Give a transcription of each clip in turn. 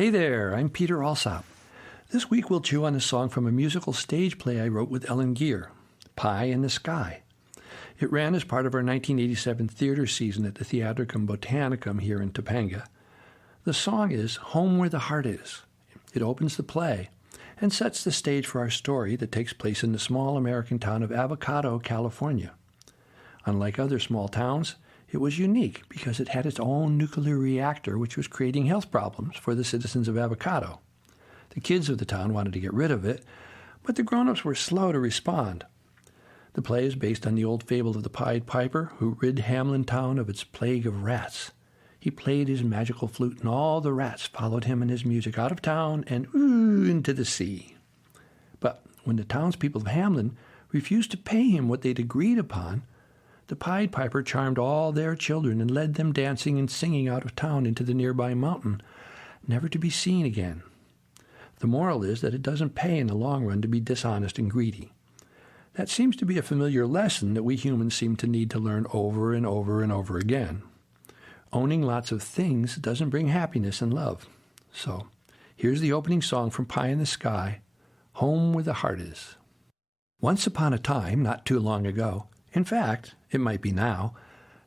Hey there, I'm Peter Alsop. This week we'll chew on a song from a musical stage play I wrote with Ellen Geer, Pie in the Sky. It ran as part of our 1987 theater season at the Theatricum Botanicum here in Topanga. The song is Home Where the Heart Is. It opens the play and sets the stage for our story that takes place in the small American town of Avocado, California. Unlike other small towns, it was unique because it had its own nuclear reactor which was creating health problems for the citizens of Avocado. The kids of the town wanted to get rid of it, but the grown-ups were slow to respond. The play is based on the old fable of the Pied Piper who rid Hamlin Town of its plague of rats. He played his magical flute, and all the rats followed him and his music out of town and into the sea. But when the townspeople of Hamlin refused to pay him what they'd agreed upon, the Pied Piper charmed all their children and led them dancing and singing out of town into the nearby mountain, never to be seen again. The moral is that it doesn't pay in the long run to be dishonest and greedy. That seems to be a familiar lesson that we humans seem to need to learn over and over and over again. Owning lots of things doesn't bring happiness and love. So, here's the opening song from Pie in the Sky, Home Where the Heart Is. Once upon a time, not too long ago, in fact, it might be now,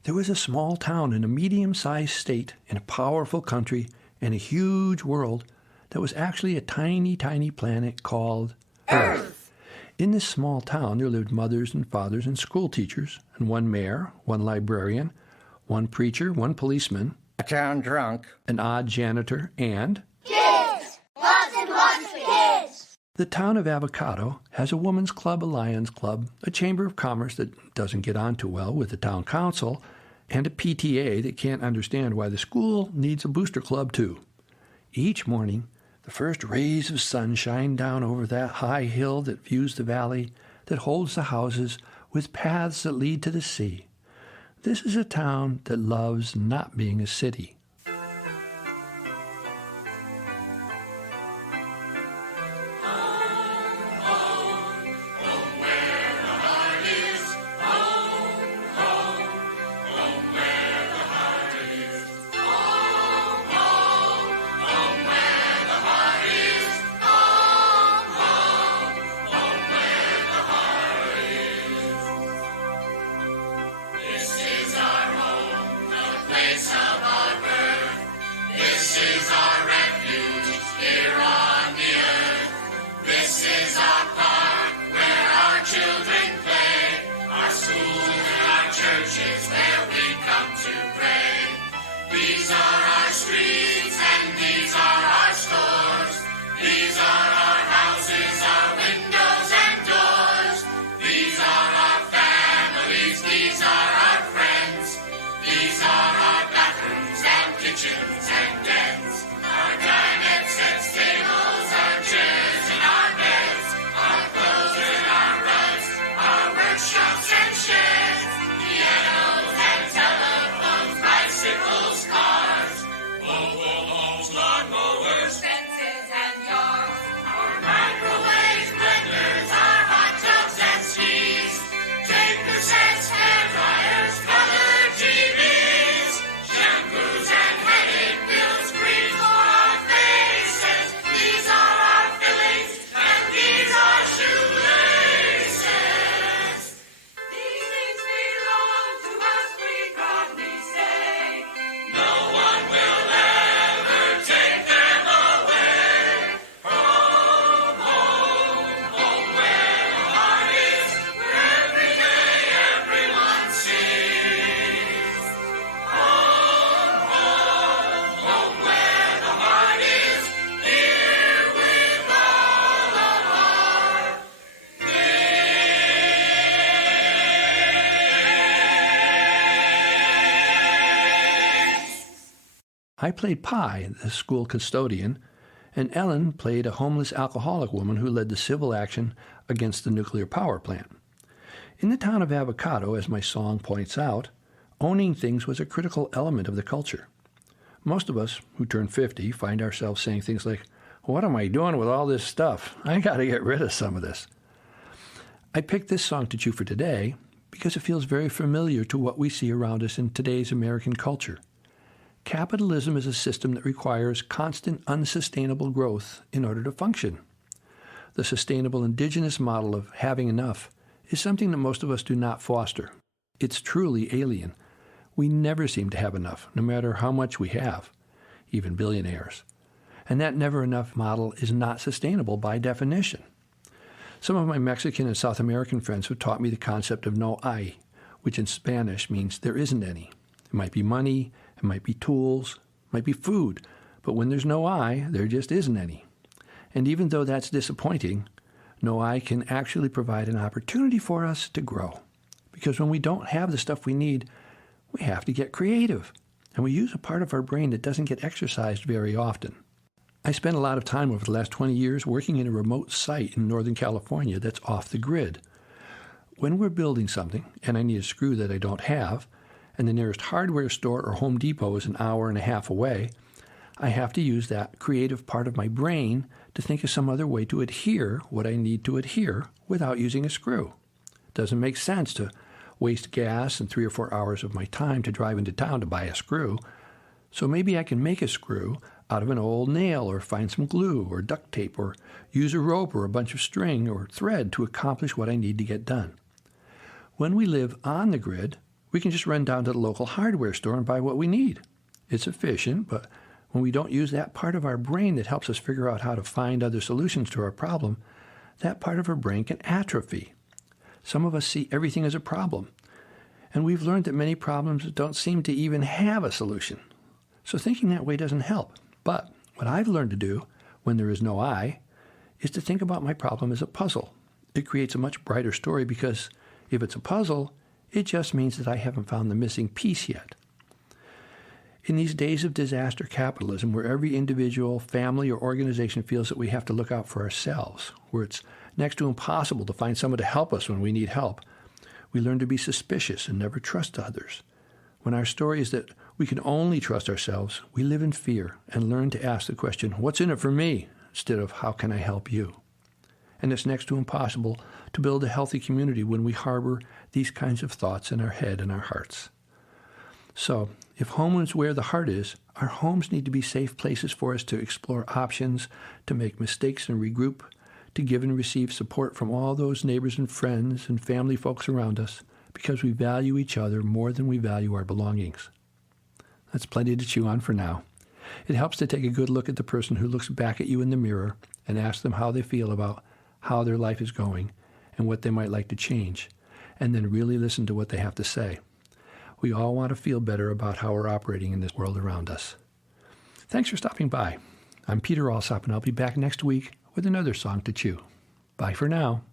there was a small town in a medium-sized state in a powerful country and a huge world that was actually a tiny, tiny planet called Earth. In this small town, there lived mothers and fathers and school teachers, and one mayor, one librarian, one preacher, one policeman, a town drunk, an odd janitor, and kids! Lots and lots of kids! The town of Avocado has a women's club, a lions club, a chamber of commerce that doesn't get on too well with the town council, and a PTA that can't understand why the school needs a booster club too. Each morning, the first rays of sun shine down over that high hill that views the valley, that holds the houses, with paths that lead to the sea. This is a town that loves not being a city. I played Pie, the school custodian, and Ellen played a homeless alcoholic woman who led the civil action against the nuclear power plant. In the town of Avocado, as my song points out, owning things was a critical element of the culture. Most of us who turn 50 find ourselves saying things like, "What am I doing with all this stuff? I got to get rid of some of this." I picked this song to chew for today because it feels very familiar to what we see around us in today's American culture. Capitalism is a system that requires constant unsustainable growth in order to function. The sustainable-indigenous model of having enough is something that most of us do not foster. It's truly alien. We never seem to have enough, no matter how much we have, even billionaires. And that never enough model is not sustainable by definition. Some of my Mexican and South American friends have taught me the concept of no hay, which in Spanish means there isn't any. It might be money, it might be tools, it might be food, but when there's no hay, there just isn't any. And even though that's disappointing, no hay can actually provide an opportunity for us to grow. Because when we don't have the stuff we need, we have to get creative. And we use a part of our brain that doesn't get exercised very often. I spent a lot of time over the last 20 years working in a remote site in Northern California that's off the grid. When we're building something, and I need a screw that I don't have, and the nearest hardware store or Home Depot is an hour and a half away, I have to use that creative part of my brain to think of some other way to adhere what I need to adhere without using a screw. It doesn't make sense to waste gas and 3 or 4 hours of my time to drive into town to buy a screw. So maybe I can make a screw out of an old nail or find some glue or duct tape or use a rope or a bunch of string or thread to accomplish what I need to get done. When we live on the grid, we can just run down to the local hardware store and buy what we need. It's efficient, but when we don't use that part of our brain that helps us figure out how to find other solutions to our problem, that part of our brain can atrophy. Some of us see everything as a problem, and we've learned that many problems don't seem to even have a solution. So thinking that way doesn't help. But what I've learned to do when there is no I is to think about my problem as a puzzle. It creates a much brighter story because if it's a puzzle, it just means that I haven't found the missing piece yet. In these days of disaster capitalism, where every individual, family, or organization feels that we have to look out for ourselves, where it's next to impossible to find someone to help us when we need help, we learn to be suspicious and never trust others. When our story is that we can only trust ourselves, we live in fear and learn to ask the question, what's in it for me, instead of how can I help you? And it's next to impossible to build a healthy community when we harbor these kinds of thoughts in our head and our hearts. So, if home is where the heart is, our homes need to be safe places for us to explore options, to make mistakes and regroup, to give and receive support from all those neighbors and friends and family folks around us, because we value each other more than we value our belongings. That's plenty to chew on for now. It helps to take a good look at the person who looks back at you in the mirror and ask them how they feel about how their life is going and what they might like to change, and then really listen to what they have to say. We all want to feel better about how we're operating in this world around us. Thanks for stopping by. I'm Peter Alsop, and I'll be back next week with another song to chew. Bye for now.